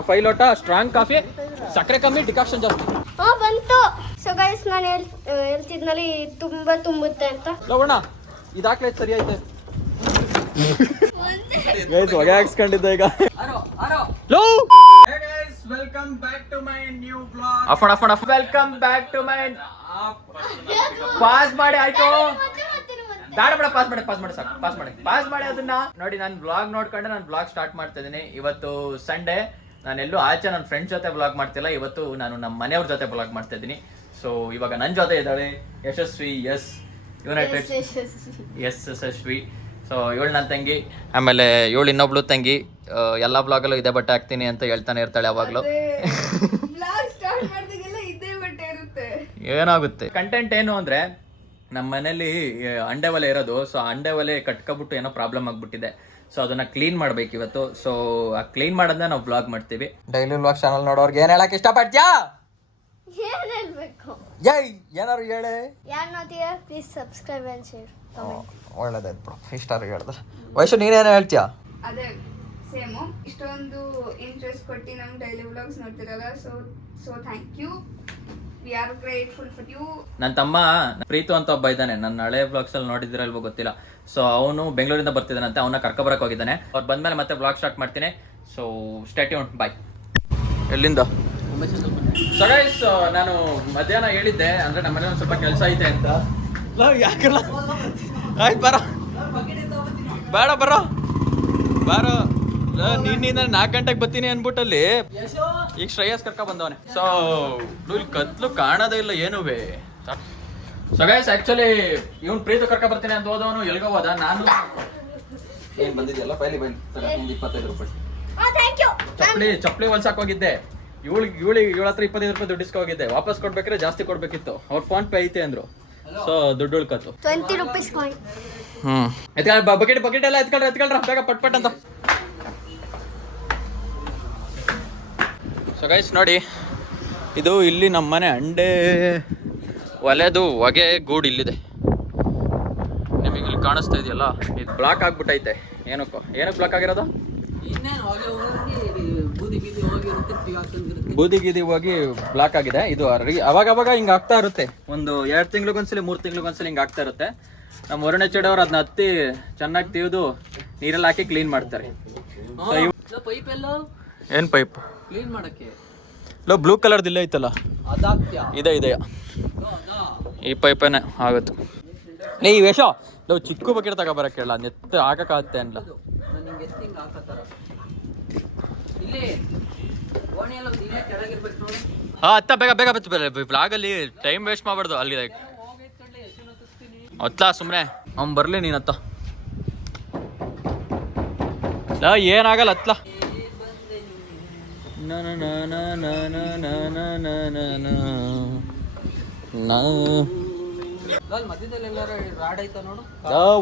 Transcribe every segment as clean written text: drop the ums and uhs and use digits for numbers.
5 ಲೋಟ strong coffee, ಸಕ್ಕರೆ ಕಮ್ಮಿ, ಡಿಕಾಕ್ಷನ್ ಜಾಸ್ತಿ. ಬಂತು. ಸೊ ಗೈಸ್ ನಾನು ಹೇಳ್ತಿದ್ನಲ್ಲಿ ತುಂಬಾ ತುಂಬುತ್ತೆ ಅಂತ. ಲವಣ ಇದಾಕ್ಲೆ ಸರಿ ಆಯ್ತು ಗೈಸ್ ಹೊಗೆ ಹಾಕ್ಸ್ಕೊಂಡಿದ್ದೆ ಈಗ. ಲೋ hey guys welcome back to my new vlog. ಅಫ್ welcome back to my pass ಮಾಡಿ ಆಯ್ತು. ಬೇಡ ಪಾಸ್ ಮಾಡಿ ಸಾಕು. ಪಾಸ್ ಮಾಡಿ ಅದನ್ನ ನೋಡಿ. ನಾನು ವ್ಲಾಗ್ ನೋಡ್ಕೊಂಡು ನಾನು ವ್ಲಾಗ್ ಸ್ಟಾರ್ಟ್ ಮಾಡ್ತಾ ಇದೀನಿ. ಇವತ್ತು ಸಂಡೇ, ನಾನೆಲ್ಲೂ ಆಚೆ ನನ್ನ ಫ್ರೆಂಡ್ಸ್ ಜೊತೆ ವ್ಲಾಗ್ ಮಾಡ್ತಿಲ್ಲ. ಇವತ್ತು ನಾನು ನಮ್ಮ ಮನೆಯವ್ರ ಜೊತೆ ವ್ಲಾಗ್ ಮಾಡ್ತಾ ಇದ್ದೀನಿ. ಸೊ ಇವಾಗ ನನ್ನ ಜೊತೆ ಇದ್ದಾಳೆ ಯಶಸ್ವಿ. ಯುನೈಟೆಡ್ ಯಶಸ್ವಿ. ಸೊ ಇವಳು ನನ್ನ ತಂಗಿ, ಆಮೇಲೆ ಇವಳು ಇನ್ನೊಬ್ಳು ತಂಗಿ. ಎಲ್ಲ ಬ್ಲಾಗಲ್ಲೂ ಇದೇ ಬಟ್ಟೆ ಹಾಕ್ತೀನಿ ಅಂತ ಹೇಳ್ತಾನೆ ಇರ್ತಾಳೆ ಯಾವಾಗಲೂ. ಏನಾಗುತ್ತೆ ಕಂಟೆಂಟ್ ಏನು ಅಂದ್ರೆ, ನಮ್ಮ ಮನೇಲಿ ಅಂಡೆ ಒಲೆ ಇರೋದು. ಸೊ ಅಂಡೆ ಒಲೆ ಕಟ್ಕೊಬಿಟ್ಟು ಏನೋ ಪ್ರಾಬ್ಲಮ್ ಆಗ್ಬಿಟ್ಟಿದೆ. ಸೊ ಅದನ್ನ ಕ್ಲೀನ್ ಮಾಡ್ಬೇಕು ಇವತ್ತು. ಸೊ ಆ ಕ್ಲೀನ್ ಮಾಡೋದನ್ನ ನಾವು ವ್ಲಾಗ್ ಮಾಡ್ತೀವಿ. ಡೈಲಿ ವ್ಲಾಗ್ ಚಾನಲ್ ನೋಡೋರ್ಗೆ ಏನ್ ಹೇಳಕ್ ಇಷ್ಟಪಡ್ತೀಯಾ? ಏನ್ ಹೇಳ್ಬೇಕು? ಏನಾರು ಹೇಳೆ. ಯಾರು ನೋಡ್ತೀರಾ please subscribe and share comment. ಒಳ್ಳೇದಾಯ್ತು ಬ್ರೋ. ಇಷ್ಟಾರು ಹೇಳ್ದ. ವಯಸ್ಸು ನೀನೇನು ಹೇಳ್ತೀಯಾ? ಅದೇ ಸೇಮ್. ಇಷ್ಟೊಂದು ಇಂಟ್ರೆಸ್ಟ್ ಕೊಟ್ಟು ನಮ್ಮ ಡೈಲಿ ವ್ಲಾಗ್ಸ್ ನೋಡ್ತಿರಲ್ಲ. So thank you. We are grateful for you. ನನ್ನ ತಮ್ಮ ಪ್ರೀತು ಅಂತ ಒಬ್ಬ ಇದ್ದಾನೆ. ನನ್ನ ಹಳೆ ವ್ಲಾಗ್ಸ್ ಅಲ್ಲಿ ನೋಡಿದಿರಲ್ವೋ ಗೊತ್ತಿಲ್ಲ. ಸೊ ಅವನು ಬೆಂಗಳೂರಿಂದ ಬರ್ತಿದ್ದಾನಂತೆ. ಅವನ್ನ ಕರ್ಕೊಬರಕ್ಕೆ ಹೋಗಿದ್ದಾನೆ. ಅವ್ರು ಬಂದ್ಮೇಲೆ ಮತ್ತೆ ವ್ಲಾಗ್ ಸ್ಟಾರ್ಟ್ ಮಾಡ್ತೀನಿ. So stay tune. ಬಾಯ್. ಎಲ್ಲಿಂದ? ಸೊ ಗೈಸ್ ನಾನು ಮಧ್ಯಾಹ್ನ ಹೇಳಿದ್ದೆ ಅಂದ್ರೆ ನಮ್ಮ ಮನೆ ಒಂದು ಸ್ವಲ್ಪ ಕೆಲಸ ಐತೆ ಅಂತ. ಯಾಕಲ್ಲ ಆಯ್ತು ಬರೋ. ಬೇಡ ಬಾರೋ. ನಿನ್ನಿಂದ 4 ಗಂಟೆಗೆ ಬರ್ತೀನಿ ಅನ್ಬಿಟ್ಟಲ್ಲಿ ಈಗ ಶ್ರೇಯಸ್ ಕರ್ಕ ಬಂದವನೆ. ಸೊ ಇಲ್ಲಿ ಕತ್ಲು ಕಾಣೋದೇ ಇಲ್ಲ ಏನುವೆ. ಸೊ ಗೈಸ್ ಆಕ್ಚುಲಿ ಇವ್ನು ಪ್ರೀತು ಕರ್ಕ ಬರ್ತೀನಿ ಅಂತ ಹೋದವನು ಎಲ್ಗೋ ಹೋದ. ನಾನು ಏನ್ ಬಂದಿದೆಯಲ್ಲ ಫೈಲಿ 25 ರೂಪಾಯಿ ಚಪ್ಪಲಿ ಹೊಲ್ಸಕ್ ಹೋಗಿದ್ದೆ. ಇವಳ ಹತ್ರ 25 ರೂಪಾಯಿ ದುಡ್ಡು ಇಸ್ಕೋಗಿದ್ದೆ. ವಾಪಸ್ ಕೊಡ್ಬೇಕಾದ್ರೆ ಜಾಸ್ತಿ ಕೊಡ್ಬೇಕಿತ್ತು. ಅವ್ರ ಫೋನ್ ಪೇ ಐತೆ ಅಂದ್ರು. ಸೊ ದುಡ್ಡು ಉಳ್ಕತ್ತು. 20 ರೂಪೀಸ್ ಕಾಯಿನ್. ಬಕೆಟ್ ಎಲ್ಲ ಎತ್ಕೊಳ್ರ ಬೇಗ ಪಟ್ ಅಂತ. ಸೊ ಗೈಸ್ ನೋಡಿ, ಇದು ಇಲ್ಲಿ ನಮ್ಮ ಮನೆ ಅಂಡೆ ಒಲೆದು ಹೊಗೆ ಗೂಡು ಇಲ್ಲಿದೆ. ನಿಮಗೆ ಇಲ್ಲಿ ಕಾಣಿಸ್ತಾ ಇದೆಯಲ್ಲ, ಇದು ಬ್ಲಾಕ್ ಆಗ್ಬಿಟ್ಟೈತೆ. ಏನಕ್ಕೆ ಬ್ಲಾಕ್ ಆಗಿರೋದು? ಬೂದಿ ಗೀದಿ ಹೋಗಿ ಬ್ಲಾಕ್ ಆಗಿದೆ. ಇದು ಅವಾಗ ಹಿಂಗೆ ಆಗ್ತಾ ಇರುತ್ತೆ. ಒಂದು 2 ತಿಂಗಳಿಗೊಂದ್ಸಲಿ 3 ತಿಂಗಳಿಗೊಂದ್ಸಲಿ ಹಿಂಗೆ ಆಗ್ತಾ ಇರುತ್ತೆ. ನಮ್ಮ ವರುಣ ಚೆಡವ್ರು ಅದನ್ನ ಹತ್ತಿ ಚೆನ್ನಾಗಿ ತೆಗೆದು ನೀರಲ್ಲಿ ಹಾಕಿ ಕ್ಲೀನ್ ಮಾಡ್ತಾರೆ. ಏನ್ ಪೈಪ್ ಕ್ಲೀನ್ ಮಾಡಕ್ಕೆ? ಬ್ಲೂ ಕಲರ್ದು ಇಲ್ಲೇ ಐತಲ್ಲ, ಇದೆ ಈ ಪೈಪೇನೆ ಆಗುತ್ತೆ. ಈ ವೇಷ ಚಿಕ್ಕ ಬಕೆಟ್ ತಗೋಬರಕ್ಕೆ ಹೇಳ, ನೆತ್ತ ಹಾಕಕ್ಕಾಗತ್ತೆ ಅನ್ಲ. ಅತ್ತ ಬೇಗ ಬ್ಲಾಗಲ್ಲಿ ಟೈಮ್ ವೇಸ್ಟ್ ಮಾಡಬಾರ್ದು. ಅಲ್ಲಿ ಅತ್ಲ ಸುಮ್ಮನೆ ಅವ್ನು ಬರಲಿ, ನೀನು ಅತ್ತ ಏನಾಗಲ್ಲ ಅತ್ಲ.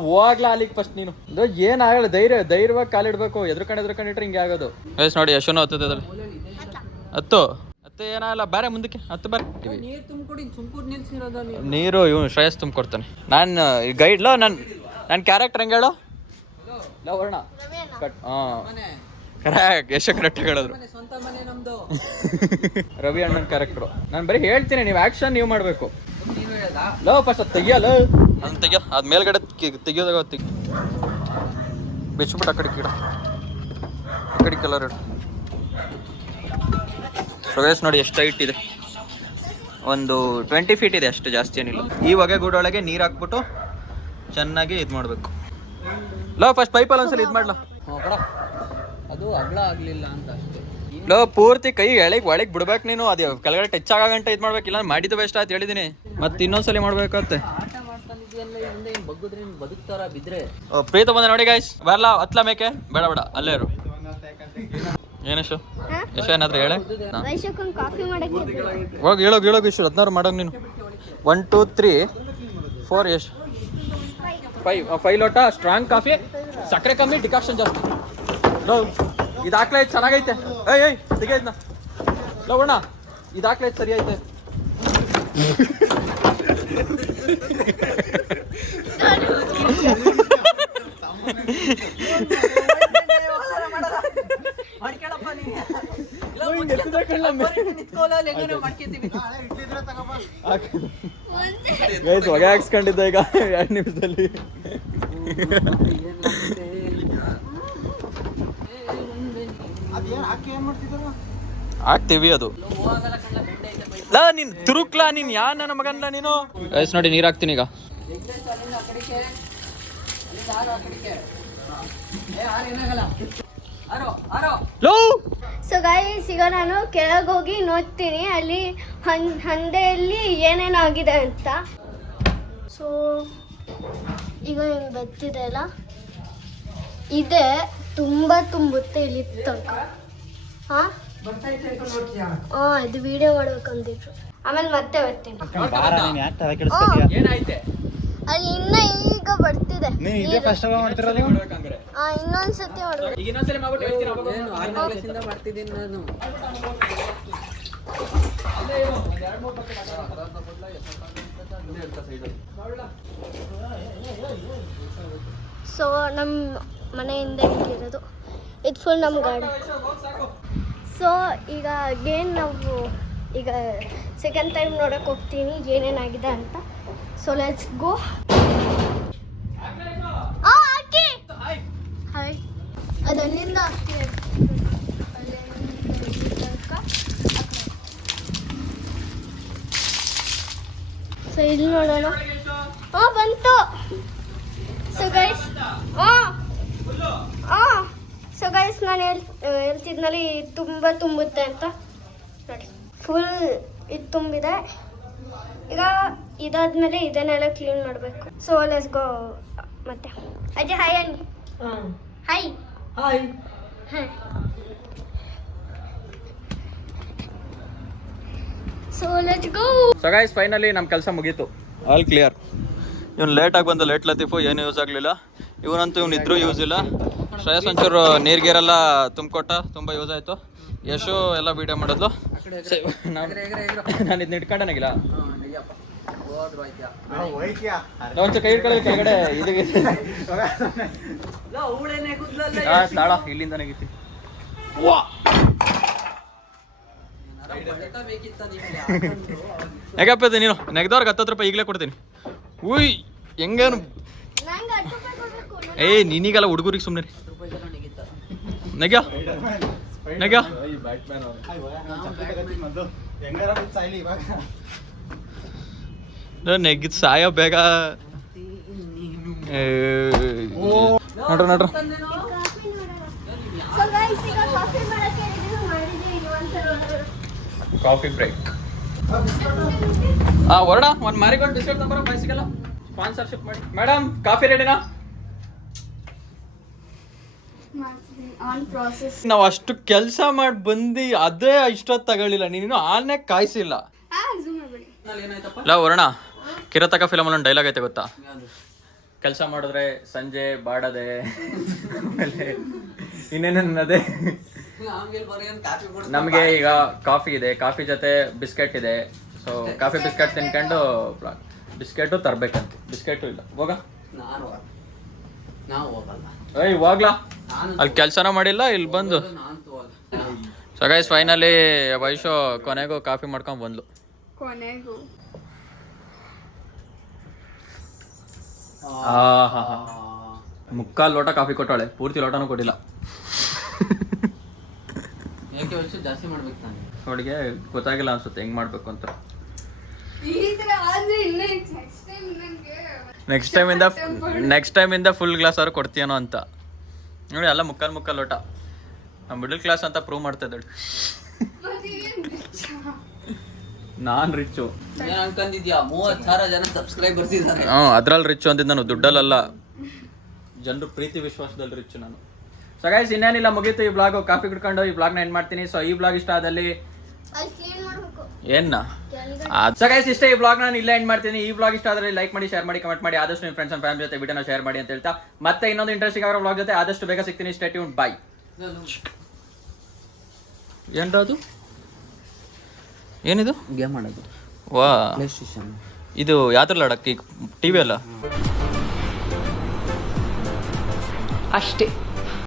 ಹೋಗ್ಲಾ ಅಲ್ಲಿಗೆ ಫಸ್ಟ್ ನೀನು. ಏನಾಗಲ್ಲ, ಧೈರ್ಯವಾಗಿ ಕಾಲಿಡ್ಬೇಕು. ಎದ್ರಕೊಂಡಿಟ್ರೆ ಹಿಂಗೆ ಆಗೋದು. ನೋಡಿ ಯಶೋನು ಹತ್ತದ ಹತ್ತು ಏನಾಗಲ್ಲ. ಬೇರೆ ಮುಂದಕ್ಕೆ ಹತ್ತು ಬೇರೆ ನೀರು ಇವನು ಶ್ರೇಯಸ್ ತುಂಬಿಕೊಡ್ತಾನೆ. ನಾನು ಗೈಡ್ ನನ್ನ ಕ್ಯಾರೆಕ್ಟರ್ ಹೆಂಗೆ ಹೇಳು? ವರ್ಣ ಯಶ ಕರೆಕ್ಟ್ ಹೇಳಿದ್ರು. ರವಿ ಅಣ್ಣನ ಕ್ಯಾರೆಕ್ಟರ್ ನಾನು ಬರೀ ಹೇಳ್ತೀನಿ, ನೀವು ಆಕ್ಷನ್ ನೀವು ಮಾಡಬೇಕು. ಫಸ್ಟ್ ಅದು ತೆಗಿಯಲ್ಲ, ಅದನ್ನ ತೆಗಿಯೋ. ಅದು ಮೇಲ್ಗಡೆ ತೆಗಿಯೋದಾಗ ಬಿಚ್ಬಿಟ್ಟು ಆ ಕಡೆ ಕಲರ್ ಇಡು. ಪ್ರವೇಶ್ ನೋಡಿ ಎಷ್ಟು ಹೈಟ್ ಇದೆ. ಒಂದು 20 ಫೀಟ್ ಇದೆ, ಅಷ್ಟು ಜಾಸ್ತಿ ಏನಿಲ್ಲ. ಈ ಹೊಗೆ ಗೂಡೊಳಗೆ ನೀರು ಹಾಕ್ಬಿಟ್ಟು ಚೆನ್ನಾಗಿ ಇದು ಮಾಡಬೇಕು. ಫಸ್ಟ್ ಪೈಪಲ್ಲಿ ಒಂದ್ಸಲ ಇದು ಮಾಡ್ಲಾ. ಅದು ಅಗಲ ಆಗಲಿಲ್ಲ ಅಂತ ಅಷ್ಟೇ. ಪೂರ್ತಿ ಕೈ ಒಳಗೆ ಬಿಡ್ಬೇಕು ನೀನು. ಅದು ಕೆಳಗಡೆ ಟಚ್ ಆಗಂಟ ಇದು ಮಾಡ್ಬೇಕಿಲ್ಲ. ಮಾಡಿದ್ದು ಬೆಸ್ಟ್ ಆಯ್ತು ಹೇಳಿದೀನಿ. ಮತ್ತೆ ಇನ್ನೊಂದ್ಸಲಿ ಮಾಡ್ಬೇಕಾಗತ್ತೆ. ಪ್ರೀತ ಬಂದ ನೋಡಿ ಗಾಯ್ಸ್. ಬರಲ್ಲ ಹತ್ಲ ಮೇಕೆ ಬೇಡ ಅಲ್ಲೇ ಇರು. ಏನಶು ಯಶ ಏನಾದ್ರು ಹೇಳ. ಹೋಗಿ ಹೇಳೋಗಿ ಇಷ್ಟು 16 ಮಾಡೋದು ನೀನು. 1 2 3 4 ಯಶ್. 5 ಲೋಟ ಸ್ಟ್ರಾಂಗ್ ಕಾಫಿ, ಸಕ್ಕರೆ ಕಮ್ಮಿ, ಡಿಕಾಕ್ಷನ್ ಜಾಸ್ತಿ. ಇದಾಕ್ಲೆ ಚೆನ್ನಾಗೈತೆ. ತೆಗೆದ್ನ ಲವಣ ಇದಾಕ್ಲೆ ಸರಿ ಐತೆ. ಗೈಸ್ ಹೊಗೆ ಹಾಕ್ಸ್ಕೊಂಡಿದ್ದ ಈಗ 2 ನಿಮಿಷದಲ್ಲಿ. ಹಾಕ್ತೀವಿ ಅದು ನೀನ್ ತುರುಕ್ಲಾ ನೀನ್ ಯಾ ನನ್ನ ಮಗನ್ಲ ನೀನು. ಗೈಸ್ ನೋಡಿ ನೀರ್ ಹಾಕ್ತೀನಿ ಈಗ. ಸೊ ಗೈಸ್ ಈಗ ನಾನು ಕೆಳಗೆ ಹೋಗಿ ನೋಡ್ತೀನಿ ಅಲ್ಲಿ ಹಂದೆಯಲ್ಲಿ ಏನೇನು ಆಗಿದೆ ಅಂತ. ಸೊ ಈಗ ಹಿಂಗೆ ಬರ್ತಿದೆ ಅಲ್ಲ, ಇದೆ ತುಂಬ ತುಂಬುತ್ತೆ ಇಲ್ಲಿ ತನಕ. ಹಾಂ ಇದು ವಿಡಿಯೋ ಮಾಡ್ಬೇಕಂದಿದ್ರು, ಆಮೇಲೆ ಮತ್ತೆ ಬರ್ತೀನಿ. ಅಲ್ಲಿ ಇನ್ನ ಈಗ ಬರ್ತಿದೆ. ಇನ್ನೊಂದ್ಸತಿ ಸೊ ನಮ್ಮ ಮನೆಯಿಂದ ಇರೋದು ಇದು ಫುಲ್ ನಮ್ಮ ಗಾರ್ಡನ್. ಸೊ ಈಗ ಅಗೇನ್ ನಾವು ಈಗ ಸೆಕೆಂಡ್ ಟೈಮ್ ನೋಡಕ್ಕೆ ಹೋಗ್ತೀನಿ ಏನೇನಾಗಿದೆ ಅಂತ. So let's go. Hockey hi ಅದು ಅಲ್ಲಿಂದ ಹಾಕ್ತೀನಿ. ಸೊ ಇಲ್ಲಿ ನೋಡೋಣ. ಬಂತು. ಸೊ ಗೈಸ್ ಸೊ ಗೈಸ್ ನಾನು ಹೇಳ್ತಿದ್ನಲ್ಲಿ ತುಂಬ ತುಂಬುತ್ತೆ ಅಂತ ನೋಡಿ. ಫುಲ್ ಇದು ತುಂಬಿದೆ. ಈಗ ಇದಾದ್ಮೇಲೆ ಇದನ್ನೆಲ್ಲ ಕ್ಲೀನ್ ಮಾಡಬೇಕು. So let's go. ಮತ್ತೆ ಅಜ್ಜಿ ಹಾಯ್ ಅಂಡಿ. Hi hi. So let's go. So guys finally ನಮ್ಮ ಕೆಲಸ ಮುಗೀತು, ಆಲ್ ಕ್ಲಿಯರ್. ಇವ್ನು ಲೇಟಾಗಿ ಬಂದ, ಲೇಟ್ ಲತೀಫು ಏನು ಯೂಸ್ ಆಗಲಿಲ್ಲ. ಇವನಂತೂ ಇವ್ನಿದ್ರೂ ಯೂಸ್ ಇಲ್ಲ. ಶ್ರೇಯಸ್ ಒಂಚೂರು ನೀರಿಗೆರೆಲ್ಲ ತುಂಬಿಕೊಟ್ಟ, ತುಂಬ ಯೂಸ್ ಆಯಿತು. ಯಶು ಎಲ್ಲ ವೀಡಿಯೋ ಮಾಡಿದ್ಲು. ನಾನು ಇದನ್ನ ಇಟ್ಕೊಂಡಾಗಿಲ್ಲ, ಒಂಚೂರು ಕೈ ಇಟ್ಕೊಳ್ಳಿ ಕೆಳಗಡೆ. ಇದಕ್ಕೆ ತಾಳ ಇಲ್ಲಿಂದ ನೆಗಿತಿ. ಹೇಗಪ್ಪ ನೀನು ನೆಗ್ದವ್ರಿಗೆ 10 ರೂಪಾಯಿ ಈಗಲೇ ಕೊಡ್ತೀನಿ. ಉಯ್ ಹೆಂಗೇನು ನೀನೀಗಲ್ಲ ಹುಡುಗರಿಗೆ ಸುಮ್ಮನೆ ನೆಗ್ಯಾ ನೆಗ್ಯಾ. ನೆಗ್ಗಿದ್ ಸಾಯ ಬೇಗ. ನೋಡ್ರ ನೋಡ್ರ ಕಾಫಿ ಬ್ರೇಕ್. ಹೊರಡ ಒಂದು ಮಾರಿಕೊಂಡು ಬಿಸ್ಕೆಟ್ ತಂಬರೋ ಬಯಸಿಗಲ್ಲ. ಸ್ಪಾನ್ಸರ್ಶಿಪ್ ಮಾಡಿ ಮೇಡಮ್. ಕಾಫಿ ರೆಡಿನಾ? ನಾವು ಅಷ್ಟು ಕೆಲಸ ಮಾಡಿ ಬಂದು ಅದೇ ಇಷ್ಟೊತ್ತು ತಗೊಳ್ಳಿಲ್ಲ. ನೀನು ಆನೆ ಕಾಯಿಸಿಲ್ಲ. ಇಲ್ಲ ವರ್ಣ, ಕಿರತಕ ಫಿಲಮಲ್ಲಿ ಒಂದು ಡೈಲಾಗ್ ಐತೆ ಗೊತ್ತಾ? ಕೆಲಸ ಮಾಡಿದ್ರೆ ಸಂಜೆ ಬಾಡದೆ, ಆಮೇಲೆ ಇನ್ನೇನನ್ನದೆ. ನಮಗೆ ಈಗ ಕಾಫಿ ಇದೆ, ಕಾಫಿ ಜೊತೆ ಬಿಸ್ಕೆಟ್ ಇದೆ. ಸೊ ಕಾಫಿ ಬಿಸ್ಕೆಟ್ ತಿನ್ಕೊಂಡು ಬಿಸ್ಕೆಟು ತರ್ಬೇಕಂತ. ಬಿಸ್ಕೆಟು ಇಲ್ಲ, ಹೋಗ ಏಯ್ ಹೋಗ್ಲಾ, ಅಲ್ಲಿ ಕೆಲಸನ ಮಾಡಿಲ್ಲ, ಇಲ್ಲಿ ಬಂದು. ಸೊ ಗೈಸ್ ಫೈನಲಿ ವೈಶು ಕೊನೆಗೂ ಕಾಫಿ ಮಾಡ್ಕೊಂಡು ಬಂದ್ಲು. ಕೊನೆಗೂ ಮುಕ್ಕಾಲು ಲೋಟ ಕಾಫಿ ಕೊಟ್ಟಾಳೆ, ಪೂರ್ತಿ ಲೋಟನೂ ಕೊಟ್ಟಿಲ್ಲ. ಜಾಸ್ತಿ ಮಾಡ್ಬೇಕು ತಾನೆ, ಅವಳಿಗೆ ಗೊತ್ತಾಗಿಲ್ಲ ಅನ್ಸುತ್ತೆ ಹೆಂಗ್ ಮಾಡ್ಬೇಕು ಅಂತ. ನೆಕ್ಸ್ಟ್ ಟೈಮ್ ಇಂದ ಫುಲ್ ಗ್ಲಾಸ್ ಅವ್ರು ಕೊಡ್ತೀಯನೋ ಅಂತ ನೋಡಿ. ಎಲ್ಲ ಮುಕ್ಕಾಲು ಲೋಟ. ಮಿಡಲ್ ಕ್ಲಾಸ್ ಅಂತ ಪ್ರೂವ್ ಮಾಡ್ತಾ ಇದ್ದಾಳೆ. ನಾನ್ ರಿಚ್ಚು ಅನ್ಕೊಂಡಿದ್ಯಾ? 30,000 ಜನ ಸಬ್ಸ್ಕ್ರೈಬರ್ಸ್ ಇದ್ದಾರೆ. ಅದ್ರಲ್ಲಿ ರಿಚ್ಚು ಅಂದಿದ್ದು ನಾನು, ದುಡ್ಡಲ್ಲ, ಜನರು ಪ್ರೀತಿ ವಿಶ್ವಾಸದಲ್ಲಿ ರಿಚ್ಚು ನಾನು. ಸೊ ಗೈಸ್ ಇನ್ನೇನಿಲ್ಲ, ಮುಗೀತು ಈ ಬ್ಲಾಗ್. ಕಾಫಿ ಕುಡ್ಕೊಂಡು ಈ ಬ್ಲಾಗ್ನ ಎಂಡ್ ಮಾಡ್ತೀನಿ. ಸೊ ಈ ಬ್ಲಾಗ್ ಇಷ್ಟ ಆದಲ್ಲಿ ಏನ್ನ ಸೊ ಗೈಸ್ ಇಷ್ಟೇ ಈ ಬ್ಲಾಗ್ ನಾನು ಇಲ್ಲೇ ಎಂಡ್ ಮಾಡ್ತೀನಿ. ಈ ಬ್ಲಾಗ್ ಇಷ್ಟ ಆದ್ರೆ ಲೈಕ್ ಮಾಡಿ, ಶೇರ್ ಮಾಡಿ, ಕಮೆಂಟ್ ಮಾಡಿ. ಆದಷ್ಟು ನಿಮ್ಮ ಫ್ರೆಂಡ್ಸ್ ಅಂಡ್ ಫ್ಯಾಮಿಲಿ ಜೊತೆ ವಿಡಿಯೋನ ಶೇರ್ ಮಾಡಿ ಅಂತ ಹೇಳ್ತಾ ಮತ್ತೆ ಇನ್ನೊಂದು ಇಂಟ್ರೆಸ್ಟಿಂಗ್ ಆಗಿರೋ ಬ್ಲಾಗ್ ಜೊತೆ ಆದಷ್ಟು ಬೇಗ ಸಿಗ್ತೀನಿ. Stay tuned. ಬೈ. ಏನ್ರದು? ಏನಿದು? ಗೇಮ್ ಆಡೋದು. ವಾ, ಪ್ಲೇ ಸ್ಟೇಷನ್. ಇದು ಯಾವ್ದ್ರಲ್ಲಿ ಆಡಕ್ಕೆ? ಟಿವಿ ಅಲ್ಲ ಅಷ್ಟೇ.